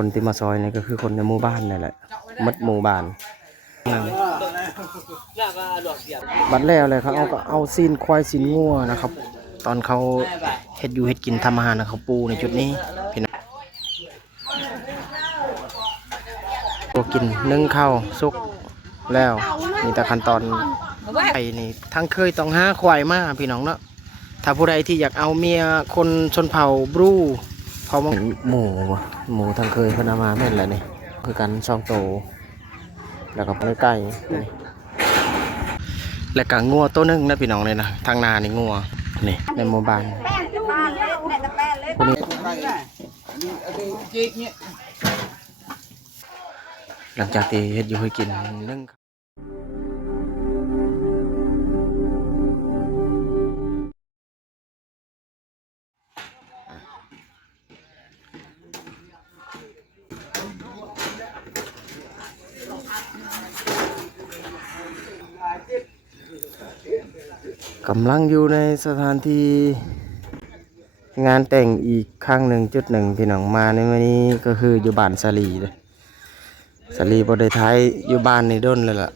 คนที่มาซอยนี่ก็คือคนในหมู่บ้านนี่แหละมัดหมู่บ้านบัดแล้วเลยเขาเอาซีนควายซีนงัวนะครับตอนเขาเฮ็ดอยู่เฮ็ดกินทำอาหารนะเขาปูในจุดนี้พี่น้องตัวกินนึ่งข้าวสุกแล้วมีแต่ขั้นตอนไอ้นี่ทั้งเคยต้องหาควายมาพี่น้องเนาะถ้าผู้ใดที่อยากเอาเมียคนชนเผ่าบรูพอมองหมูทั้งเคยพนามาแม่นแหละนี่คือกันช่องโตแล้วก็ไก่และกางงัวตัวนึงนะพี่น้องเลยนะทางนานี่งัวนี่ในหมู่บ้านพวกนี้หลังจากที่เฮ็ดอยู่ให้กินนึ่งกำลังอยู่ในสถานที่งานแต่งอีกครั้งหนึ่งจุดหนึ่งพี่น้องมาในวันนี้ก็คืออยู่บ้านสาลีเลยสาลีบได้ท้ายอยู่บ้านในด้นเลยล่ะ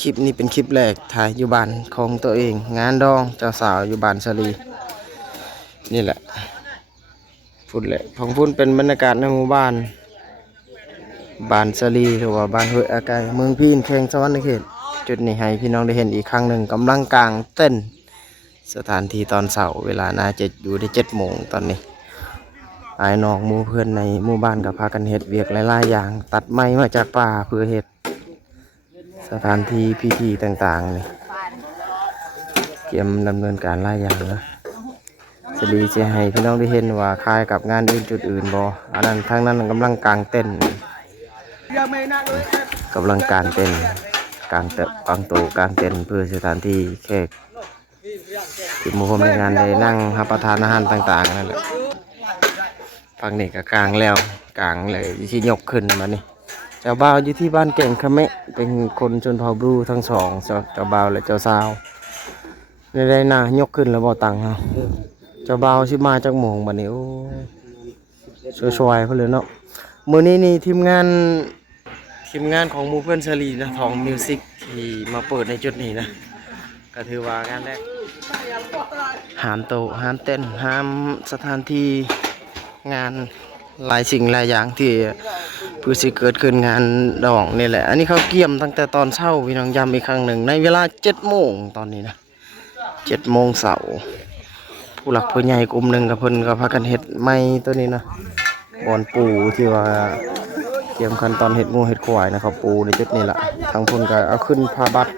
คลิปนี้เป็นคลิปแรกถ่ายอยู่บ้านของตัวเองงานดองเจ้าสาวอยู่บ้านสาลีนี่แหละพุ่นแหละของพุ่นเป็นบรรยากาศในหมู่บ้านบ้านสาลีหรือว่าบ้านห้วยอากายเมืองพีนแข่งสวรรค์เขตจุดนี้ให้พี่น้องได้เห็นอีกครั้งหนึ่งกำลังกลางเต้นสถานที่ตอนเสาร์เวลาน่าจะอยู่ได้7 โมงตอนนี้ไอ้น้องหมู่เพื่อนในหมู่บ้านกับพากันเฮ็ดเวียกหลายๆอย่างตัดไม้มาจากป่าเพื่อเฮ็ดสถานที่พิธีต่างๆนี่เตรียมดำเนินการหลายอย่างนะจะดีจะให้พี่น้องได้เห็นว่าคล้ายกับงานอื่นจุดอื่นบ่อันนั้นทางนั้นกำลังกลางเต้นกำลังกลางเต้นกลางโตกลางเต้นเพื่อสถานที่แขกที่หมู่พรในงานได้นั่งรับประทานอาหารต่างๆนั่นแหละฝั่งนี้ก็กลางแล้วกลางเลยที่ยกขึ้นมานี่เจ้าบ่าวอยู่ที่บ้านแก่งขะเมะเป็นคนชนเผ่าบลูทั้งสองเจ้าบ่าวและเจ้าสาวได้น่ายกขึ้นแล้วบ่ตังเอาเจ้าบ่าวสิมาจากโมงบัดนี้โอ้สวยๆเพิ่นเลยเนาะมื้อนี้นี่ทีมงานของหมู่เพื่อนสลีนะทองมิวสิกที่มาเปิดในจุดนี้นะก็ถือว่างานแรกหามโตหามเต้นหามสถานที่งานหลายสิ่งหลายอย่างที่เพื่อสิเกิดขึ้นงานดองนี่แหละอันนี้เขาเกี่ยมตั้งแต่ตอนเช้าพี่น้องย้ำอีกครั้งหนึ่งในเวลา7 โมงตอนนี้นะ7 โมงเสาร์ผู้หลักผู้ใหญ่กลุ่มหนึ่งกับเพิ่นก็พากันเฮ็ดไม้ตัวนี้นะบอนปูที่ว่าเตรียมขั้นตอนเห็ดงูเห็ดควายนะครับปูในจุดนี้แหละทางพุ่นก็เอาขึ้นพาบัตร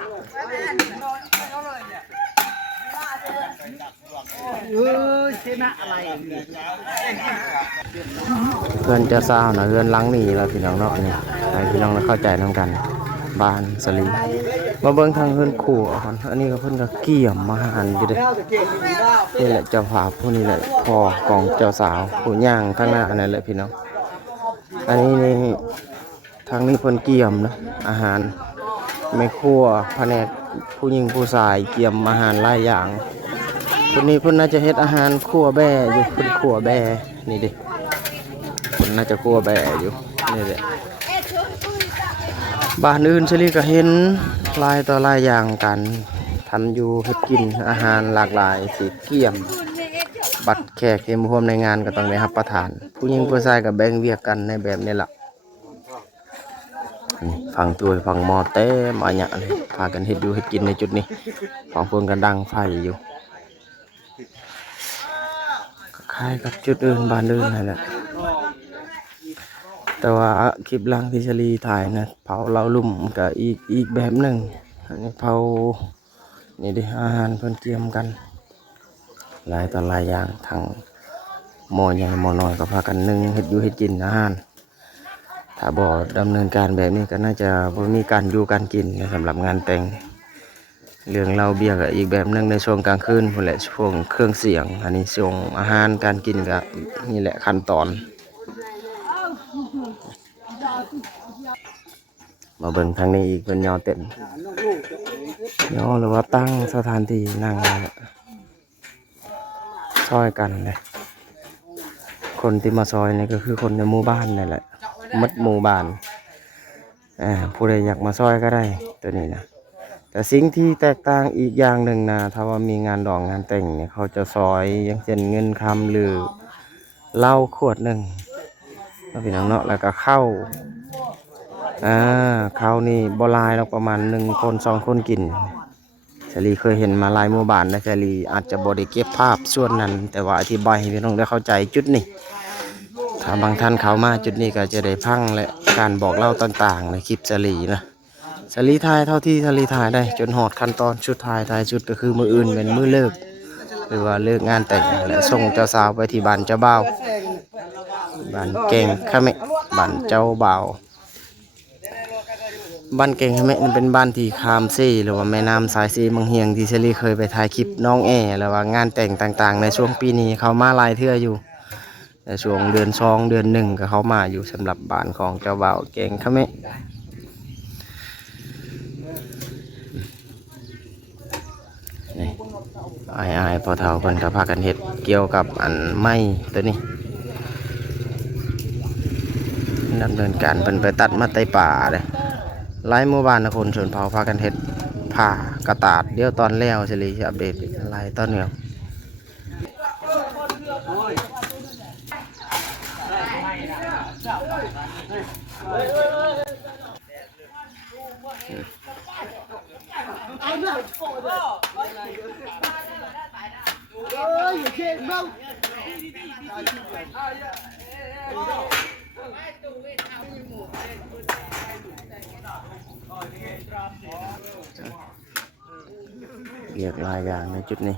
เพื่อนจะเศร้านะเพื่อนล้างหนีแล้วพี่น้องเนาะนี่ให้พี่น้องเข้าใจนำกันบ้านสลีมาเบิ้งทางเพื่อนขู่อันนี้ก็เพื่อนก็เกี่ยมมาหันอยู่เด้นี่แหละเจ้าภาพผู้นี้แหละพ่อของเจ้าสาวผู้ย่างทั้งหน้าอันนั้นแหละพี่น้องอันนี้นี่ทางนี้เพิ่นเกี่ยมนะอาหารไม่ครัวแผนกผู้หญิงผู้ชายเกี่ยมอาหารหลายอย่างคนนี้เพิ่นน่าจะเฮ็ดอาหารครัวแบ่อยู่เพิ่นครัวแบ่นี่ดิเพิ่นน่าจะครัวแบ่อยู่นี่แหละบ้านอื่นสิก็เห็นหลายต่อหลายอย่างกันทำอยู่เฮ็ดกินอาหารหลากหลายสิเกี่ยมบัตรแขกที่มาร่วมในงานก็ต้องได้รับประทานผู้หญิงผู้ชายก็แบ่งเวียกกันในแบบนี้ล่ะฟังตัวฟังมอเต้มาเนี่ยพากันเฮ็ดอยู่เฮ็ดกินในจุดนี้ฟังเพิ่นก็ดังไฟอยู่คล้ายกับจุดอื่นบ้านอื่นนั่นแหละแต่ว่าคลิปหลังที่ชลีถ่ายนะเผาเหล้าลุ่มกับอีกแบบหนึ่งอันนี้เผานี่ดิอาหารเพิ่นเตรียมกันหลายต่อหลายอย่างทั้งหม้อใหญ่หม้อน้อยก็พากันนึ่งเฮ็ดอยู่เฮ็ดกินอาหารถ้าบ่ดำเนินการแบบนี้ก็น่าจะบ่มีการอยู่การกินสำหรับงานแต่งเรื่องเราเบียร์ก็อีกแบบนึงในช่วงกลางคืนพุ่นแหละช่วงเครื่องเสียงอันนี้ช่วงอาหารการกินก็นี่แหละขั้นตอนมาเบิ่งทางนี้อีกเป็นยอเต้นยอหรือว่าตั้งสถานที่นั่งซอยกันเลยคนที่มาซอยนี่ก็คือคนในหมู่บ้านนี่แหละ หมดหมู่บ้านผู้ใดอยากมาซอยก็ได้ตัวนี้นะแต่สิ่งที่แตกต่างอีกอย่างหนึ่งนะถ้าว่ามีงานดองงานแต่งเนี่ยเขาจะซอยอย่างเช่นเงินคำหรือเหล้าขวดหนึ่งแล้วพี่น้องเนาะแล้วก็เข้าข้าวนี่บ่หลายเราประมาณ1 คน 2 คนกินเสรีเคยเห็นมาหลายหมู่บ้านนะเสรีอาจจะบ่ได้เก็บภาพส่วนนั้นแต่ว่าอธิบายให้พี่น้องได้เข้าใจจุดนี้ถ้าบางท่านเข้ามาจุดนี้ก็จะได้พังและการบอกเล่าต่างๆในคลิปเสรีนะเสรีถ่ายเท่าที่เสรีถ่ายได้จนหอดขั้นตอนชุดถ่ายชุดก็คือมืออื่นเป็นมือเลิกหรือว่าเลิกงานแต่งและส่งเจ้าสาวไปที่บ้านเจ้าบ่าวบ้านเก่งขะเมะบ้านเจ้าบ่าวบ้านเก่งขะเมะนี่เป็นบ้านที่คามซี่หรือว่าแม่น้ำสายซีมังเฮียงที่เชลีเคยไปถ่ายคลิปน้องหรือว่างานแต่งต่างๆในช่วงปีนี้เขามาหลายเทื่ออยู่ในช่วงเดือน2 เดือน1ก็เขามาอยู่สำหรับบ้านของเจ้าบ่าวเก่งขะเมะนี่อายพอเท่าเพิ่นก็พากันเฮ็ดเกี่ยวกับอันไม้ตัวนี้ดำเนินการเพิ่นไปตัดมาไต่ป่าเลยหลายหมู่บ้านนะคนชนเผ่าพากันเฮ็ดผ้ากระตาดเดี๋ยวตอนแล้วสิริอัปเดตหลายตอนเนี่ยเรียกหลายอย่างในจุดนี้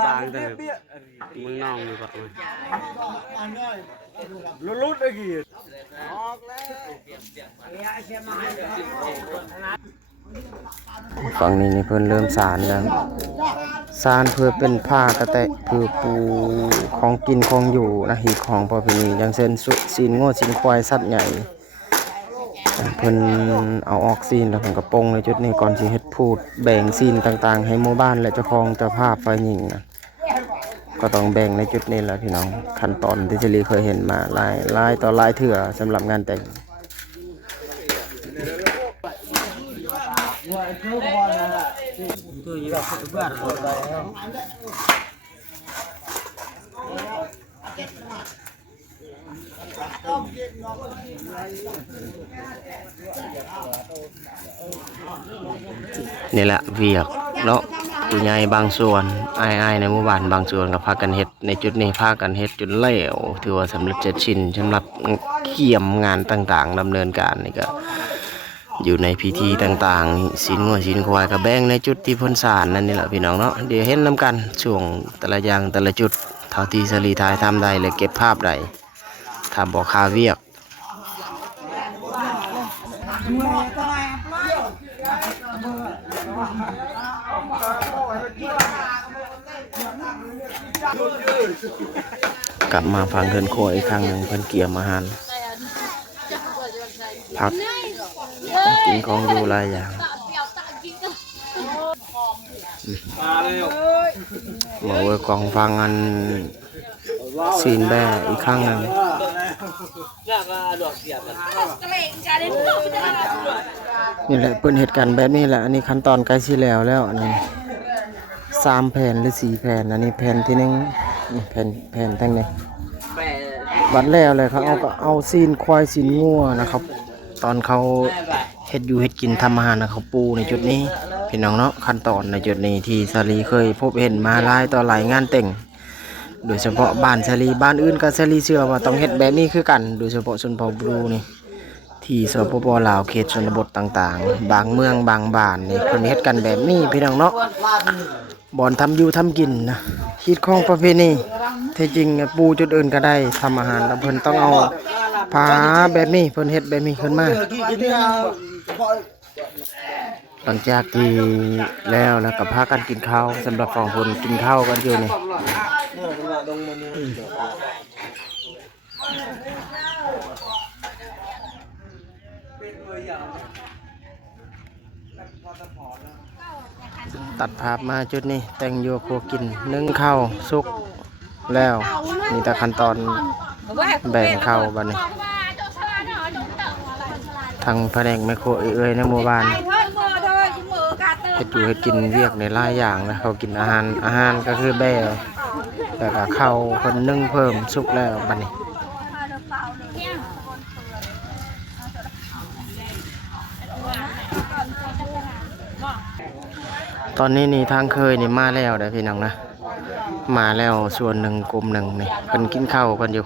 บางแต่มึงน้องอยู่ปะลุดๆอีกฝั่งนี้นี่เพิ่นเริ่มสานแล้วสานเพื่อเป็นผ้ากระแตะเพื่อปูของกินของอยู่นะหีของประเพณีอย่างเช่นซีนโง่ซีนควายสัตว์ใหญ่เพิ่นเอาออกซีนแล้วเพิ่นก็ปงในจุดนี้ก่อนสิเฮ็ดพูดแบ่งซีนต่างๆให้หมู่บ้านและเจ้าของเจ้าภาพฝ่ายหญิงนะก็ต้องแบ่งในจุดนี้แหละพี่น้องขั้นตอนที่เจลีเคยเห็นมาหลายต่อหลายเทื่อสำหรับงานแต่งนี่แหละเวียกเนาะผู้ใหญ่บางส่วนอ้ายในหมู่บ้านบางส่วนก็พากันเฮ็ดในจุดนี้พากันเฮ็ดจนแล้วถือว่าสำเร็จเสร็จสิ้นสำหรับเกี่ยมงานต่างๆดำเนินการนี่ก็อยู่ในพิธีต่างๆศีลงัวศีลควายก็แบ่งในจุดที่พ้นศาลนั่นนี่แหละพี่น้องเนาะเดี๋ยวเห็นนำกันช่วงแต่ละอย่างแต่ละจุดเท่าที่สรีทายทำได้และเก็บภาพได้ถ้าบอกคาเวียกกลับมาฟังเพิ่นโคอีกครั้งหนึ่งเพิ่นเกี่ยมอาหารพักกินของอยู่หลายอย่างบอกว่ากองฟังอันซีนแบ่อีกครั้งหนึ่งนี่แหละเป็นเหตุการณ์แบบนี้แหละอันนี้ขั้นตอนใกล้สิแล้วอันนี้3 แผ่นหรือ4 แผ่นอันนี้แผ่นที่1แผ่นทั้งนี้บัดแล้วเลยเขาเอาซีนควายซีนงัวนะครับตอนเขาเฮ็ดอยู่เฮ็ดกินทำอาหารนะเขาปูในจุดนี้พี่น้องเนาะขั้นตอนในจุดนี้ที่สาลีเคยพบเห็นมาหลายต่อหลายงานแต่งโดยเฉพาะบ้านสาลีบ้านอื่นก็สาลีเชื่อว่าต้องเฮ็ดแบบนี้คือกันโดยเฉพาะชนเผ่าบลูนี่ที่สปป.ลาวเขตชนบทต่างๆบางเมืองบางบ้านนี่เพิ่นเฮ็ดกันแบบนี้พี่น้องเนาะบ่อนทำอยู่ทำกินนะฮิตของประเพณีแท้จริงปูจุดอื่นก็ได้ทำอาหารแล้วเพิ่นต้องเอาผ้าแบบนี้เพิ่นเฮ็ดแบบนี้ขึ้นมาหลังจากที่แล้วก็พากันกินข้าวสำหรับของคนกินข้าวกันอยู่นี่ ตัดภาพมาจุดนี้แต่งโยครัวกินนึ่งข้าวสุกแล้วมีแต่ขั้นตอนแบ่งข้าวบัดนี้ทางแผนกแม่ครัวเอ้ยในหมู่บ้านเฮ็ดอยู่เฮ็ดกินเวียกในหลายอย่างนะเขากินอาหารก็คือแบ่แล้วก็ข้าวเพิ่นนึ่งเพิ่มสุกแล้วบัดนี้ตอนนี้นี่ทางเคยนี่มาแล้วเด้อพี่น้องนะมาแล้วส่วนหนึ่งกลุ่มหนึ่งนี่เพิ่นกินข้าวกันอยู่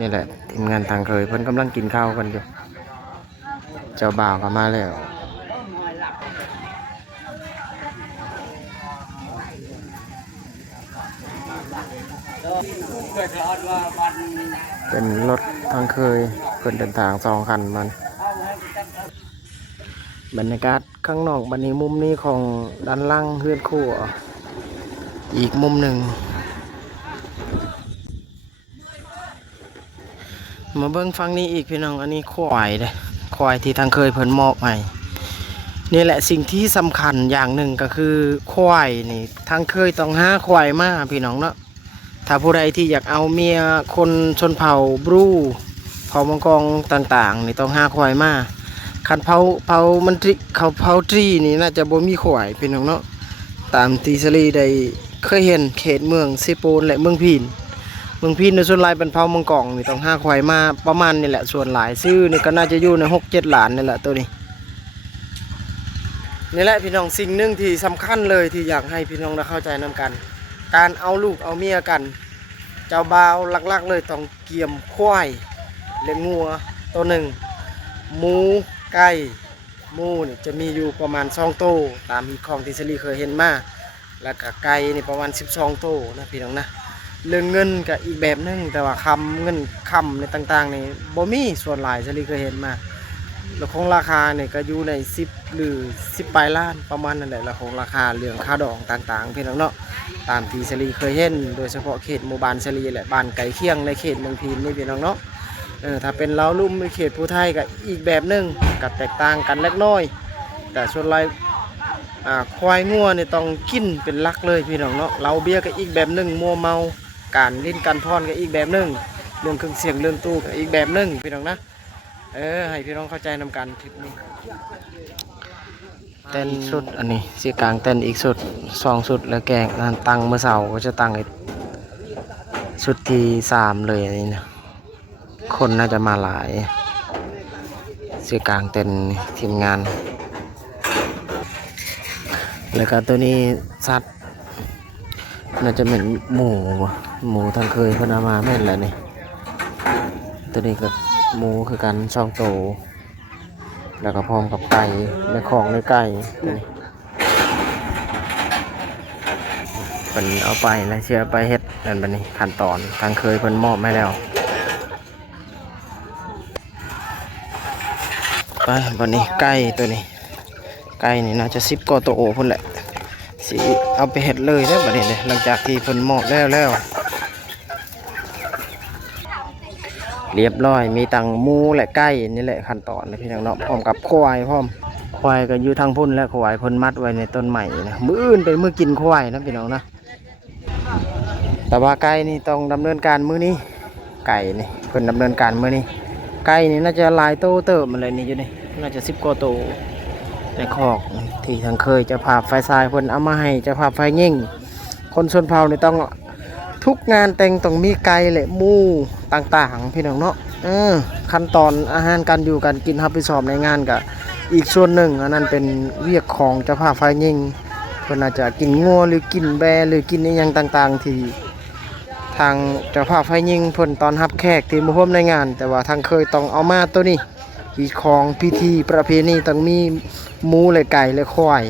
นี่แหละทีมงานทางเคยเพิ่นกำลังกินข้าวกันอยู่เจ้าบ่าวก็มาแล้วเป็นรถทางเคยเพิ่นเดินทาง2 คันมันบรรยากาศข้างนอกบันนี้มุมนี้ของด้านล่างเฮือนคู่อีกมุมหนึ่งมาเบิ้งฟังนี้อีกพี่น้องอันนี้ควายเลยควายที่ทางเคยเพิ่นมอบให้นี่แหละสิ่งที่สำคัญอย่างหนึ่งก็คือควายนี่ทางเคยต้องหาควายมาพี่น้องเนาะถ้าผู้ใดที่อยากเอาเมียคนชนเผ่าบรูเผ่ามังกรต่างๆนี่ต้องหาควายมาคันเผามันตรีเขาเผาตรีนี่น่าจะบ่มีขวายเป็นของเนาะตามตีสลีได้เคยเห็นเขตเมืองเซโปนและเมืองพีนในส่วนหลายเป็นเผามังกรนี่ต้องหาควายมาประมาณนี่แหละส่วนหลายซื้อนี่ก็น่าจะอยู่ใน6-7 ล้านนี่แหละตัวนี้นี่แหละพี่น้องสิ่งหนึ่งที่สำคัญเลยที่อยากให้พี่น้องได้เข้าใจนํกันการเอาลูกเอาเมียกันเจ้าบ่าวหลักๆเลยต้องเกี่ยมควายและงัวตัวหนึ่งหมูไก่หมูนี่จะมีอยู่ประมาณ2 โตตามที่ของที่สลีเคยเห็นมาแล้วก็ไก่นี่ประมาณ12 โตนะพี่น้องนะเรื่องเงินก็อีกแบบนึงแต่ว่าเงินในต่างๆนี่บ่มีส่วนหลายสลีเคยเห็นมาแล้วของราคาเนี่ยก็อยู่ใน10หรือ10ปลายล้านประมาณนั่นแหละแล้วของราคาเรื่องค่าดอกต่างๆพี่น้องเนาะตามที่สลีเคยเห็นโดยเฉพาะเขตหมู่บ้านสลีแหละบ้านไก่เคียงในเขตเมืองพีนนี่พี่น้องเนาะถ้าเป็นเล้าลุ่มในเขตภูไทยก็อีกแบบนึงกับแตกต่างกันเล็กน้อยแต่ส่วนไรควายงัวเนี่ยต้องกินเป็นหลักเลยพี่น้องเนาะเราเบี้ยก็อีกแบบนึงมัวเมาการลิ้นการพรก็อีกแบบนึงเรื่องเครื่องเสียงเรื่องตู้ก็อีกแบบนึงพี่น้องนะให้พี่น้องเข้าใจนำกันทริปนี้เต้นสุดอันนี้เสียกลางเต้นอีกสุด2 สุดแล้วแกงนั่นตั้งเมื่อเสาร์ก็จะตั้งสุดที่3เลยอันนี้นะคนน่าจะมาหลายเสียกลางเต็นทีมงานแล้วก็ตัวนี้สัตว์น่าจะเป็นหมูทางเคยเพิ่นเอามาแม่นแหละนี่ตัวนี้ก็หมูคือกัน2 โตแล้วก็พร้อมกับไก่ในของในไก่ตัวนี้เพิ่นเอาไปแล้วเชื่อไปเฮ็ดนั่นบัดนี้ขั้นตอนทางเคยเพิ่นมอบให้แล้วไปวันนี้ไก่ตัวนี้ไก่นี่น่าจะ10 กว่าโตพุ่นแหละสิเอาไปเฮ็ดเลยได้บัดนี้เลยหลังจากที่เพิ่นมอบแล้วเรียบร้อยมีตังหมูและไก่นี่แหละขั้นตอนนะพี่น้องเนาะพร้อมกับควายพร้อมควายก็อยู่ทางพุ่นและควายเพิ่นมัดไว้ในต้นใหม่นะมื้ออื่นเป็นมื้อกินควายนะพี่น้องนะแต่ว่าไก่นี่ต้องดำเนินการมื้อนี้ไก่นี่เพิ่นดำเนินการมื้อนี้ไก่นี่น่าจะหลายโตเติบมันเลยนี่อยู่นี่น่าจะ10 กว่าโตในคอกที่ทางเคยจะพาไฟทรายเพิ่นเอามาให้จะพาไฟยิ่งคนชนเผ่านี่ต้องทุกงานแต่งต้องมีไก่และหมูต่างๆพี่น้องเนาะขั้นตอนอาหารการอยู่การกินรับผิดชอบในงานก็อีกส่วนหนึ่งอันนั้นเป็นเวียกของเจ้าภาพไฟยิ่งเพิ่นอาจจะกินงัวหรือกินแบหรือกินอีหยังต่างๆที่ทางเจ้าภาพไฟยิ่งเพิ่นตอนรับแขกที่มาร่วมในงานแต่ว่าทางเคยต้องเอามาตัวนี้อีกของพิธีประเพณีต้องมีหมูและไก่และควาย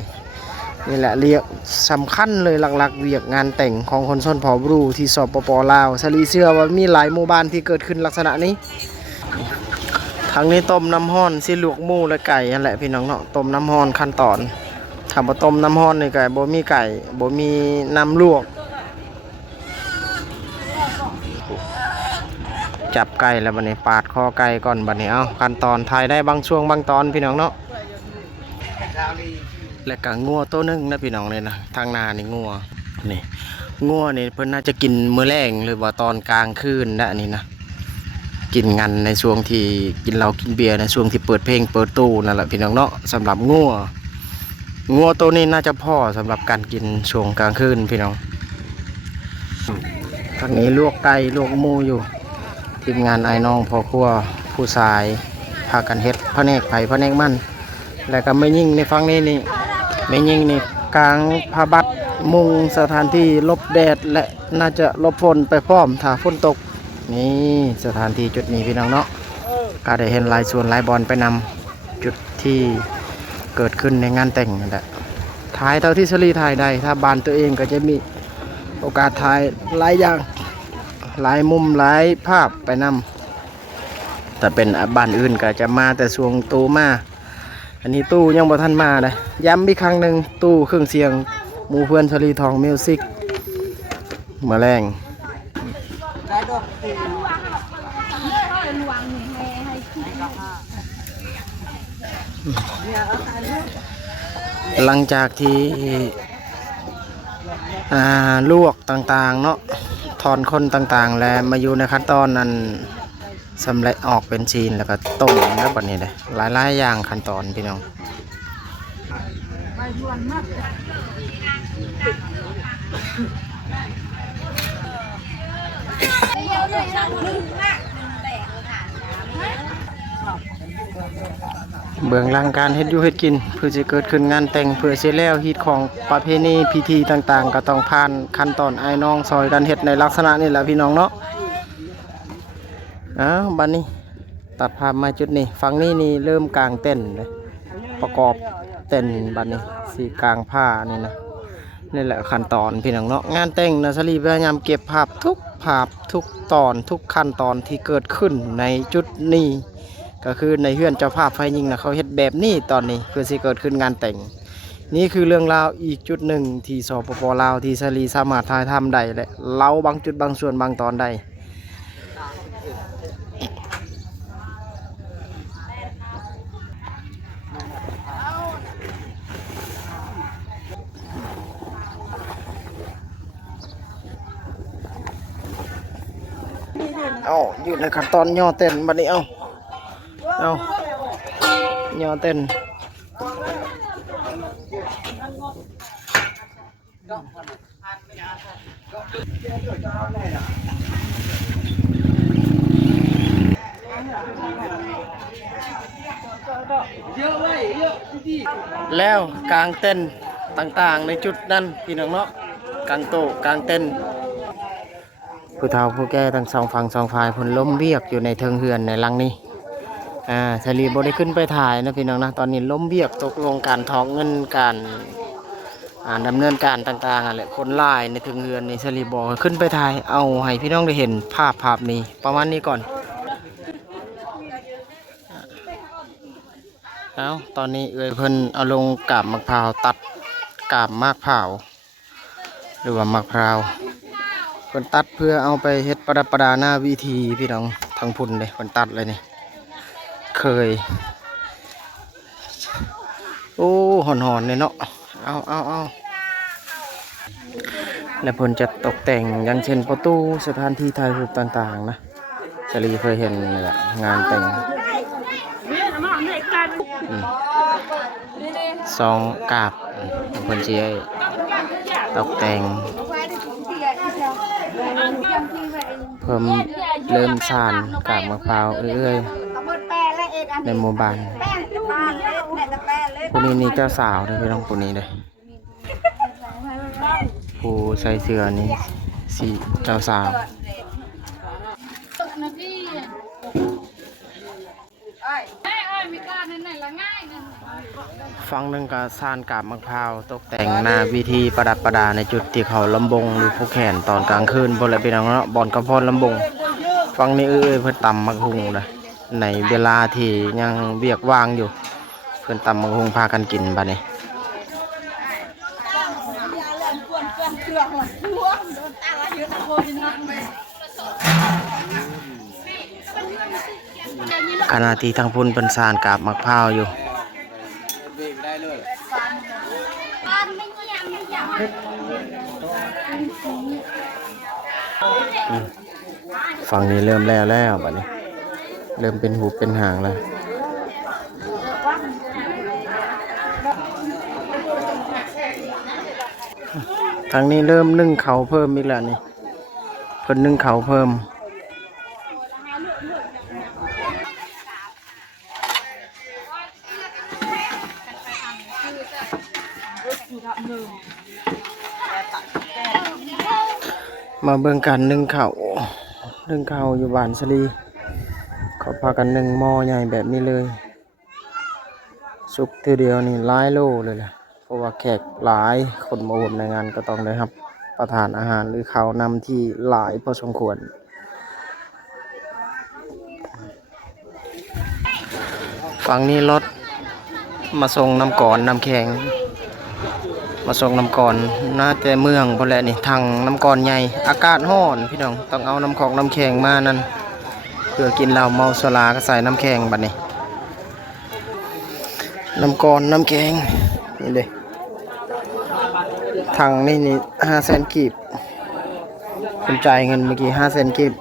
นี่แหละเรียกสำคัญเลยหลักๆเวียกงานแต่งของคนชนเผ่าบรูที่สปป.ลาวสลีเชื่อว่ามีหลายหมู่บ้านที่เกิดขึ้นลักษณะนี้ทางนี้ต้มน้ำร้อนสิลวกหมูและไก่นั่นแหละพี่น้องเนาะต้มน้ำร้อนขั้นตอนถ้าบ่ต้มน้ำร้อนนี่ก็บ่มีไก่บ่มีน้ำลวกจับไก่แล้วบัดนี้ปาดคอไก่ก่อนบัดนี้เอาขั้นตอนถ่ายได้บางช่วงบางตอนพี่น้องเนาะ และก็งัวตัวหนึงนะพี่น้องเลยนะทางนานี่งัวนี่งัวนี่เพิ่นน่าจะกินมื้อแรงหรือว่าตอนกลางคืนนะนี่นะกินงันในช่วงที่กินเหล้ากินเบียร์ในช่วงที่เปิดเพลงเปิดตู้นั่นแหละพี่น้องเนาะสำหรับงัวตัวนี้น่าจะพอสำหรับการกินช่วงกลางคืนพี่น้องทางนี้ลวกไก่ลวกหมูอยู่ทีมงานไอ้น้องพ่อครัวผู้ชายพากันเฮ็ดพะแนกไผ่พะแนกมันแล้วก็ไม่ยิ่งในฟังนี้นี่ไม่ยิ่งนี่กลางผ้าบัดมุงสถานที่ลบแดดและน่าจะลบฝนไปพร้อมถ้าฝนตกนี่สถานที่จุดนี้พี่น้องเนาะก็ได้เห็นหลายส่วนหลายบอลไปนำจุดที่เกิดขึ้นในงานแต่งนั่นแหละถ่ายเท่าที่สลีถ่ายได้ถ้าบ้านตัวเองก็จะมีโอกาสถ่ายหลายอย่างหลายมุมหลายภาพไปนำแต่เป็นบ้านอื่นก็จะมาแต่ช่วงตู้มาอันนี้ตู้ยังบ่ทันมาเลยย้ำอีกครั้งหนึ่งตู้เครื่องเสียงหมู่เพื่อนสลีทองมิวสิกเมื่อแรงหลังจากที่ลวกต่างๆเนาะถอนคนต่างๆแล้วมาอยู่ในขั้นตอนนั้นสำเร็จออกเป็นชีนแล้วก็ต้มแล้วแบบนี้เลยหลายๆอย่างขั้นตอนพี่น้องเบื้องหลังการเฮ็ดอยู่เฮ็ดกินเพื่อจะเกิดขึ้นงานแต่งเพื่อสิแล้วฮีตของประเพณีพิธีต่างๆก็ต้องผ่านขั้นตอนไอ้น้องซอยกันเฮ็ดในลักษณะนี้แหละพี่น้องเนาะบัดนี้ตัดภาพมาจุดนี้ฝั่งนี้นี่เริ่มกลางเต้นเลยประกอบเต้นบัดนี้สีกลางผ้านี่นะนี่แหละขั้นตอนพี่น้องเนาะงานแต่งนะสลีพยายามเก็บภาพทุกตอนทุกขั้นตอนที่เกิดขึ้นในจุดนี้ก็คือในเฮือนเจ้าภาพไฟยิงนะเขาเฮ็ดแบบนี้ตอนนี้คือสิเกิดขึ้นงานแต่งนี่คือเรื่องราวอีกจุดหนึ่งที่สปปลาวที่สลีสามารถถ่ายทำได้และเล่าบางจุดบางส่วนบางตอนได้อยู่ในขั้นตอนย่อเต้นบัดนี้ย่อเต้นแล้วกลางเต้นต่างๆในจุดนั้นพี่น้องเนาะกลางโต๊ะกลางเต้นผู้เฒ่าผู้แก่ทั้งสองฝั่งสองฝ่ายผลล้มเบียกอยู่ในเทิงเฮือนในหลังนี้ชลีบ่ได้ขึ้นไปถ่ายนะพี่น้องนะตอนนี้ล้มเบียกตกลงการทองเงินการดำเนินการต่างๆอะไรคนไล่ในเทิงเฮือนในชลีบ่ขึ้นไปถ่ายเอาให้พี่น้องได้เห็นภาพนี้ประมาณนี้ก่อนตอนนี้เพิ่นเอาลงกาบมะพร้าวตัดกาบมะพร้าวหรือว่ามะพร้าวคนตัดเพื่อเอาไปเฮ็ดประดับประดาหน้าวิธีพี่น้องทางพุ่นเลยคนตัดเลยนี่เคยโอ้หอนๆเลยเนาะเอาแล้วเพิ่นจะตกแต่งอย่างเช่นประตูสถานที่ถ่ายรูปต่างๆนะชลีเคยเห็นนี่แหละงานแต่งซองกาบเพิ่นสิตกแต่งเพิ่มเริ่มสานกาบมะพร้าวเรื่อยๆในหมู่บ้านผู้นี้นี่เจ้าสาวนะพี่น้องผู้นี้เลยผู้ใส่เสื้อนี่สีเจ้าสาวฟังหนึ่งก็สานกาบมะพร้าวตกแต่งหน้าวิธีประดับประดาในจุดที่เขาลำบงหรือผู้แขนตอนกลางคืนบนอะไรเป็นเนาะบอนกระพรลำบงฟังนี้เพื่อตำมะฮุงนะในเวลาที่ยังเบียกว่างอยู่เพื่อนตำมะฮุงพากันกินบ้านี้ขณะที่ทางพุ่นเป็นสานกาบมะพร้าวอยู่ ฝั่งนี้เริ่มแล้วบัดนี้เริ่มเป็นหูเป็นหางแล้วทางนี้เริ่มนึ่งเขาเพิ่มอีกแล้วนี่เพิ่นนึ่งเขาเพิ่มมาเบิ่งกันนึ่งเขาอยู่บ้านสลีเขาพากันนึ่งหม้อใหญ่แบบนี้เลยสุกทีเดียวนี่หลายโลเลยแหละเพราะว่าแขกหลายคนมาร่วมในงานก็ต้องได้รับประทานอาหารหรือข้าวนำที่หลายพอสมควรฝั่งนี้รถมาส่งน้ำก่อนน้ำแข็งมาส่งน้ำก่อนน่าจะเมืองพอแหละนี่ทางน้ำก่อนใหญ่อากาศร้อนพี่น้องต้องเอาน้ำของน้ำแข็งมานั่นเพื่อกินเหล้าเมาสุราก็ใส่น้ำแข็งบัดนี้น้ำก่อนน้ำแข็งนี่เลยทางนี่500,000 กีบคุณจ่ายเงินเมื่อกี้500,000 กีบ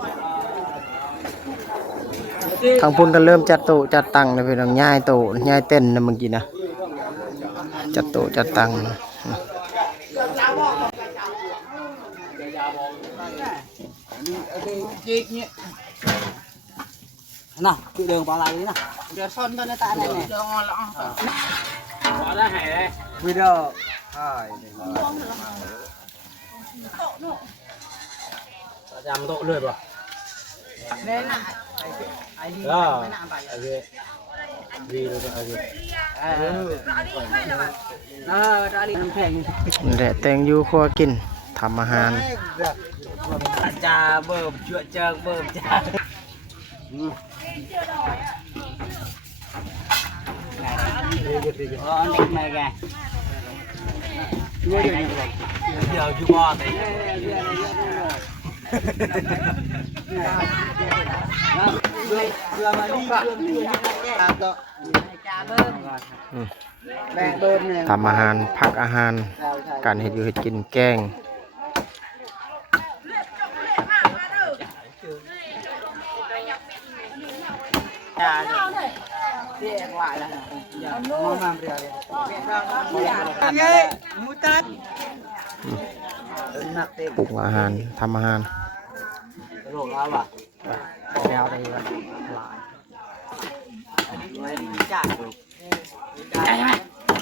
ทางพุ่นก็เริ่มจัดโต๊ะจัดตังเลยพี่น้องย้ายโต๊ะย้ายเต้นนะเมื่อกี้นะจัดโต๊ะจัดตังnào chị đường vào lại đi nào giờ son cho nó tại này này bỏ ra hè đây video hai làm độ lười vào nên là ai đi đó phải làm vậy vì rồi ra đi làm thèm แหละแต่งอยู่ครัวกินทำอาหาร cha bơm chuyện chơi bơm cha anh định này kìa giờ chú bò thìทำอาหารพักอาหารการเฮ็ดอยู่เฮ็ดกินแกงปรุงอาหารทำอาหาร luộc ra bà đeo đây lại chạy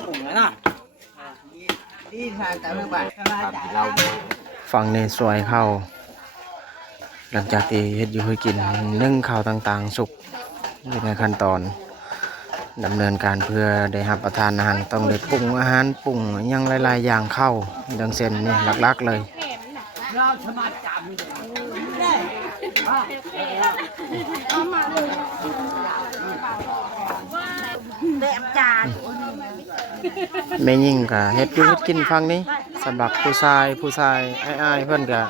cùng đấy nào đi sang tại các bạn ฝั่งนี้สวยเข้าหลังจากที่เฮ็ดอยู่เฮ็ดกินนึ่งข้าวต่างๆสุกอยู่ในขั้นตอนดำเนินการเพื่อได้รับประทานอาหารต้องได้ปรุงอาหารปรุงหยังหลายๆอย่างเข้าดังเส้นนี่หลักๆเลยแม่ยิ่งก็เฮ็ดอยู่เฮ็ดกินฝั่งนี้สำหรับผู้ชายอ้ายๆเพิ่นก็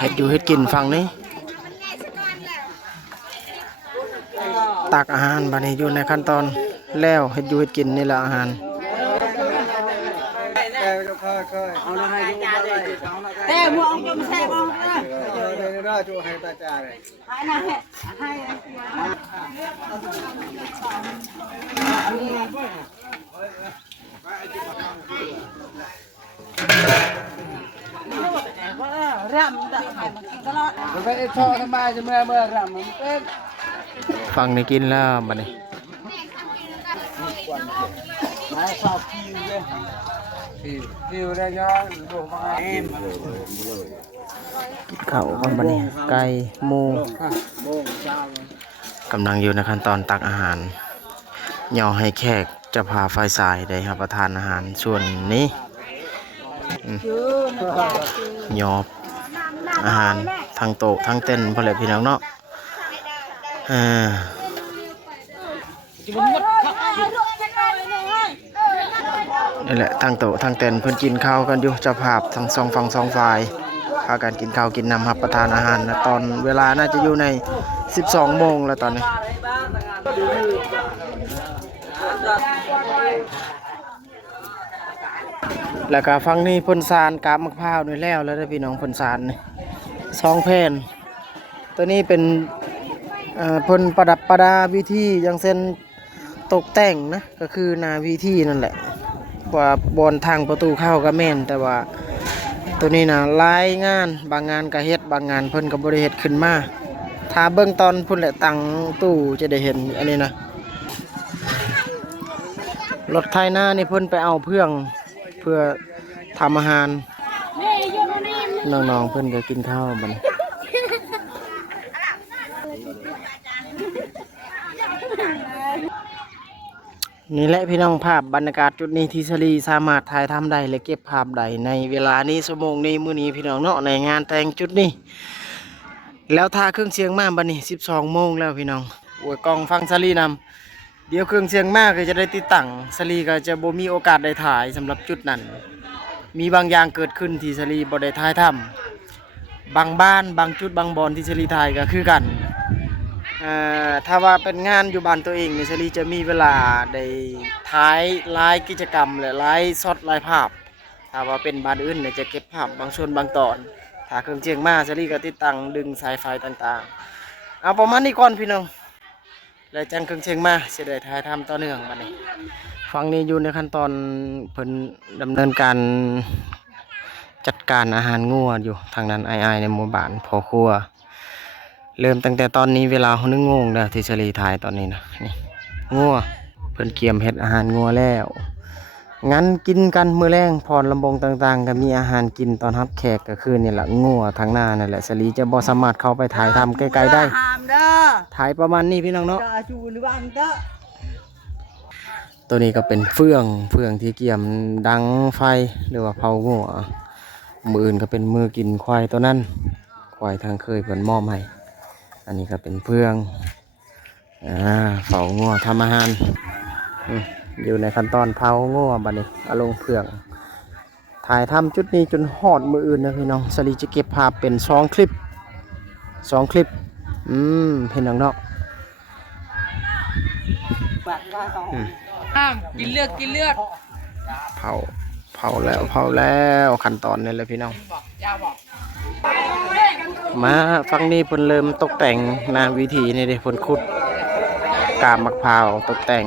เฮ็ดอยู่เฮ็ดกินฝั่งนี้ตักอาหารบัดนี้อยู่ในขั้นตอนแล้วเฮ็ดอยู่เฮ็ดกินนี่แหละอาหาร Tè mua ông cầm xe không ra. ra chỗ hai ta trà này Hai này, hai. Rằm đã phải mà cái lót. vậy cho thằng ba cho mưa rằm một tên ฝั่งนี้กินแล้วบัดนี้ Đấy, sao kêu đây cho đồ vào em กินข้าวกันบัดนี้ไก่หมูกำลังอยู่ในขั้นตอนตักอาหารย่อให้แขกจะพาไฟสายได้รับประทานอาหารส่วนนี้ยอบอาหารทั้งโต๊ะทั้งเต้นพอแหละพี่น้องเนาะนี่แหละทั้งโต๊ะทั้งเต้นเพิ่นกินข้าวกันอยู่เจ้าภาพทั้งสองฝั่งสองฝ่ายพากันกินข้าวกินน้ำรับประทานอาหารนะตอนเวลาน่าจะอยู่ใน12 โมงแล้วตอนนี้แล้วก็ฟังนี่พ่นสารกาบมะพร้าวนี่แล้วเด้อพี่น้องพ่นสารนี่2 แผ่น ตัวนี้เป็นเพิ่นประดับประดาวิธีอย่างเช่นตกแต่งนะก็คือหนาวิธีนั่นแหละว่าบอนทางประตูเข้าก็แม่นแต่ว่าตัวนี้นะหลายงานบางงานก็เฮ็ดบางงานเพิ่นก็บ่ได้เฮ็ดขึ้นมาถ้าเบิ่งตอนพุ่นแหละตั้งตู้จะได้เห็นอันนี้นะรถไถนานี่เพิ่นไปเอาเพื่อทำอาหารน้องๆเพิ่นก็กินข้าวบัดนี้นี่แหละพี่น้องภาพบรรยากาศจุดนี้ที่สลีสามารถถ่ายทำได้และเก็บภาพได้ในเวลานี้ชั่วโมงนี้มื้อนี้พี่น้องเนาะในงานแต่งจุดนี้แล้วท่าเครื่องเสียงมาบัดนี้12 โมงแล้วพี่น้องอวยกล้องฟังสลีนำเดี๋ยวเครื่องเสียงมาก็จะได้ติดตั้งสลีก็จะบ่มีโอกาสได้ถ่ายสำหรับจุดนั้นมีบางอย่างเกิดขึ้นที่สลีบ่ได้ถ่ายทำบางบ้านบางจุดบางบอนที่สลีถ่ายก็คือกันถ้าว่าเป็นงานอยู่บ้านตัวเองนี่สลีจะมีเวลาได้ถ่ายไลฟ์กิจกรรมและไลฟ์ช็อตไลฟ์ภาพถ้าว่าเป็นบ้านอื่นเนี่ยจะเก็บภาพบางส่วนบางตอนถ้าเครื่องเสียงมาสลีก็ติดตั้งดึงสายไฟต่างๆเอาประมาณนี้ก่อนพี่น้องแล้วจังเครื่องเสียงมาสิได้ถ่ายทำต่อเนื่องบัดนี้ฟังนี้อยู่ในขั้นตอนเพิ่นดำเนินการจัดการอาหารงัวอยู่ทางนั้นไอในหมู่บ้านพ่อครัวเริ่มตั้งแต่ตอนนี้เวลา1 โมงแล้วที่สลีถ่ายตอนนี้นะนี่งัวเพิ่นเกียมเฮ็ดอาหารงัวแล้วงั้นกินกันมื้อแรงพรลำบงต่างๆก็มีอาหารกินตอนรับแขกก็คือนี่ล่ะงัวทางหน้านั่นแหละสลีจะบ่สามารถเข้าไปถ่ายทำใกล้ๆได้ถ่ายประมาณนี้พี่น้องเนาะตัวนี้ก็เป็นเฟืองที่เกี่ยมดังไฟหรือว่าเผางัวมืออื่นก็เป็นมือกินควายตัวนั้นควายทางเคยเพิ่นมอบให้อันนี้ก็เป็นเฟืองเผางัวทำอาหารอยู่ในขั้นตอนเผางัวบัดนี้เอาลงเฟืองถ่ายทำจุดนี้จนฮอดมืออื่นนะพี่น้องสลีจะเก็บภาพเป็น2 คลิปพี่น้องเนาะกินเลือดเผาแล้วขั้นตอนนี้เลยพี่น้องมาฟังนี้เพิ่นเริ่มตกแต่งนาวิธีนี่เด้เพิ่นขุดกาบมะพร้าวตกแต่ง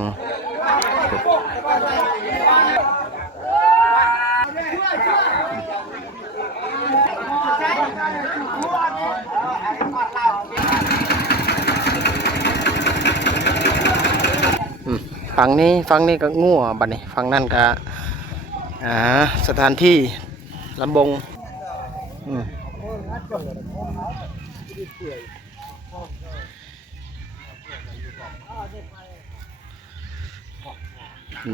ฝั่งนี้ก็งัวบัดนี้ฝั่งนั้นก็สถานที่ลำบง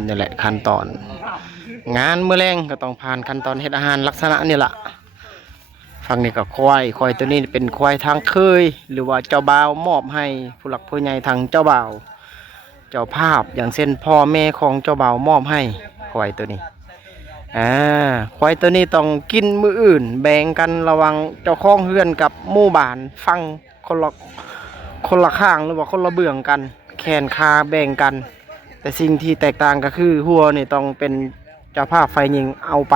นี่แหละขั้นตอนงานมื้อแรงก็ต้องผ่านขั้นตอนเฮ็ดอาหารลักษณะนี่แหละฝั่งนี้ก็ควายตัวนี้เป็นควายทางเคยหรือว่าเจ้าบ่าวมอบให้ผู้หลักผู้ใหญ่ทางเจ้าบ่าวเจ้าภาพอย่างเช่นพ่อแม่ของเจ้าบ่าวมอบให้ควายตัวนี้ควายตัวนี้ต้องกินมื้ออื่นแบ่งกันระวังเจ้าของเฮือนกับหมู่บ้านฟังคนละข้างหรือว่าคนละเบื้องกันแขนขาแบ่งกันแต่สิ่งที่แตกต่างก็คือหัวนี่ต้องเป็นเจ้าภาพไฟยิงเอาไป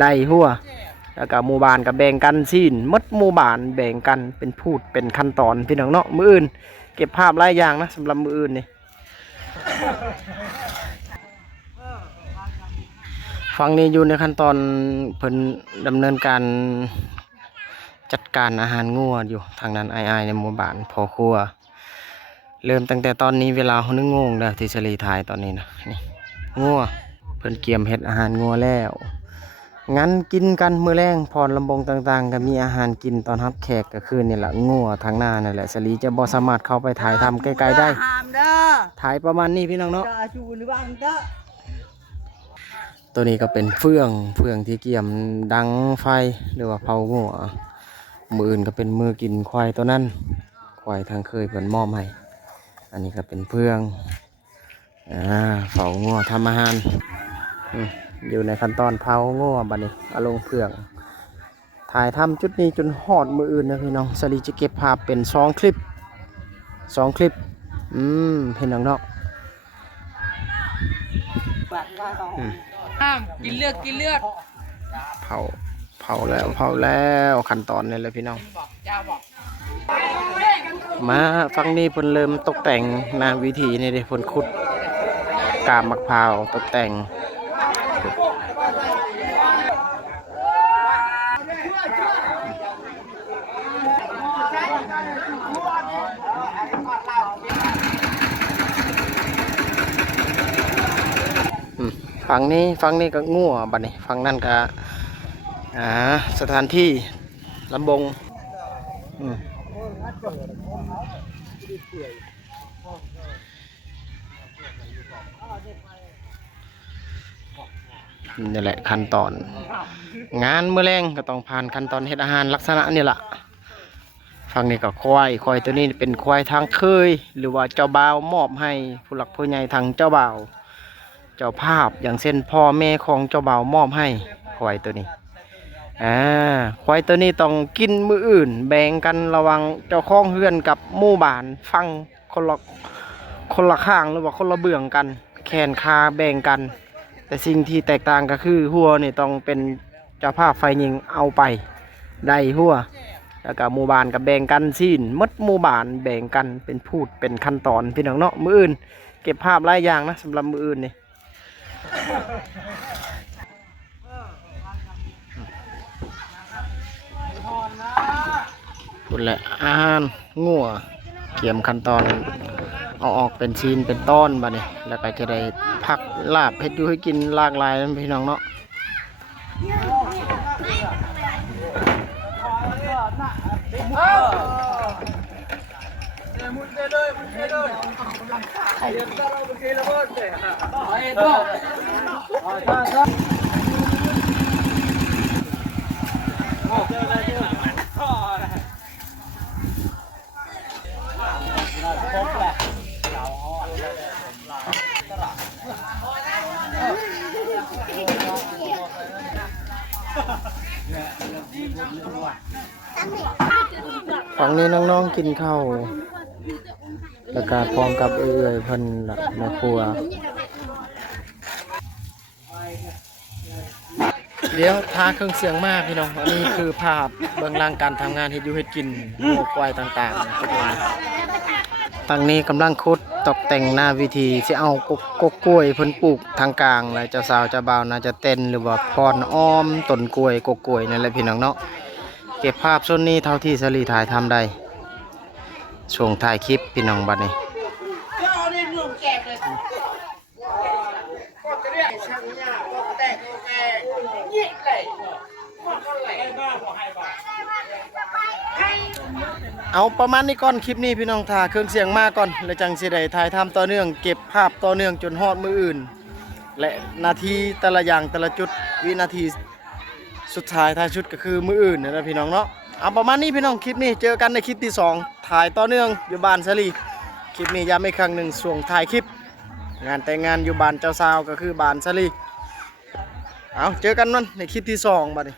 ได้หัวแล้วก็หมู่บ้านก็แบ่งกันซีนมดหมู่บ้านแบ่งกันเป็นพูดเป็นขั้นตอนพี่น้องเนาะมื้ออื่นเก็บภาพหลายอย่างนะสำหรับมื้ออื่นนี่ฟังนี้อยู่ในขั้นตอนเพิ่นดำเนินการจัดการอาหารงัวอยู่ทางนั้นไอในหมู่บ้านพ่อครัวเริ่มตั้งแต่ตอนนี้เวลา1 โมงแล้วที่สลีถ่ายตอนนี้นะนี่งัวเพิ่นเกียมเฮ็ดอาหารงัวแล้วงั้นกินกันมื้อแรงพรลำบงต่างๆก็มีอาหารกินตอนรับแขกก็คือนี่ล่ะงัวทางหน้านั่นแหละสลีจะบ่สามารถเข้าไปถ่ายทำใกล้ๆได้ถ่ายประมาณนี้พี่น้องเนาะตัวนี้ก็เป็นเฟืองที่เกี่ยมดังไฟหรือว่าเผางัวมืออื่นก็เป็นมือกินควายตัวนั้นควายทางเคยเพิ่นมอบให้อันนี้ก็เป็นเฟืองเผางัวทำอาหารอยู่ในขั้นตอนเผางัวบัดนี้เอาลงเฟืองถ่ายทำจุดนี้จนฮอดมืออื่นนะพี่น้องสลีจะเก็บภาพเป็น2 คลิปพี่น้องเนาะกินเลือดเผาแล้วขั้นตอนนี้เลยพี่น้อง มาฟังนี้เพิ่นเริ่มตกแต่งนาวิธีนี่เด้เพิ่นขุดกาบมะพร้าวตกแต่งฝั่งนี้ก็งัวบัดนี้ฝั่งนั้นก็สถานที่ลำบงนี่แหละขั้นตอนงานมื้อแรงก็ต้องผ่านขั้นตอนเฮ็ดอาหารลักษณะนี่แหละฝั่งนี้ก็ควายตัวนี้เป็นควายทางเคยหรือว่าเจ้าบ่าวมอบให้ผู้หลักผู้ใหญ่ทางเจ้าบ่าวเจ้าภาพอย่างเช่นพ่อแม่ของเจ้าบ่าวมอบให้ควายตัวนี้ควายตัวนี้ต้องกินมื้ออื่นแบ่งกันระวังเจ้าของเฮือนกับหมู่บ้านฟังคนละข้างหรือว่าคนละเบื้องกันแขนขาแบ่งกันแต่สิ่งที่แตกต่างก็คือหัวนี่ต้องเป็นเจ้าภาพไฟยิงเอาไปได้หัวแล้วก็หมู่บ้านกับแบ่งกันซีนมดหมู่บ้านแบ่งกันเป็นพูดเป็นขั้นตอนพี่น้องเนาะมื้ออื่นเก็บภาพหลายอย่างนะสำหรับมื้ออื่นนี่พูดแหละอาหารงัวเกี่ยมขั้นตอนเอาออกเป็นซีนเป็นต้นบัดนี้แล้วก็จะได้ผักลาบเผ็ดอยู่ให้กินหลากหลายนะพี่น้องเนาะฝั่งนี้น้องๆกินข้าวแล้วก็พร้อมกับเอื้อยเพิ่นแม่ครัวเดี๋ยวทาเครื่องเสียงมากพี่น้องอันนี้คือภาพเบื้องหลังการทำงานเฮ็ดอยู่เฮ็ดกินงัวควายต่างๆทุกคนทางนี้กำลังคุดตกแต่งหน้าวิธีสิเอากกล้วยเพิ่นปลูกทางกลางแล้วเจ้าสาวเจ้าบ่าวน่าจะเต้นหรือว่าพรอ้อมต้นกล้วยกกล้วยนั่นแหละพี่น้องเนาะเก็บภาพส่วนนี้เท่าที่สลีถ่ายทำได้ช่วงถ่ายคลิปพี่น้องบัดนี้เอาประมาณนี้ก่อนคลิปนี้พี่น้องถ่ายเครื่องเสียงมาก่อนแล้วจังสิได้ถ่ายทำต่อเนื่องเก็บภาพต่อเนื่องจนฮอดมืออื่นและนาทีแต่ละอย่างแต่ละจุดวินาทีสุดท้ายท้ายชุดก็คือมืออื่นนะพี่น้องเนาะเอาประมาณนี้พี่น้องคลิปนี้เจอกันในคลิปที่2ถ่ายต่อเนื่องอยู่บ้านสลีคลิปนี้ย้ำอีกครั้งหนึ่งช่วงถ่ายคลิปงานแต่งงานอยู่บ้านเจ้าสาวก็คือบ้านสลีเอาเจอกันนั่นในคลิปที่2บัดนี้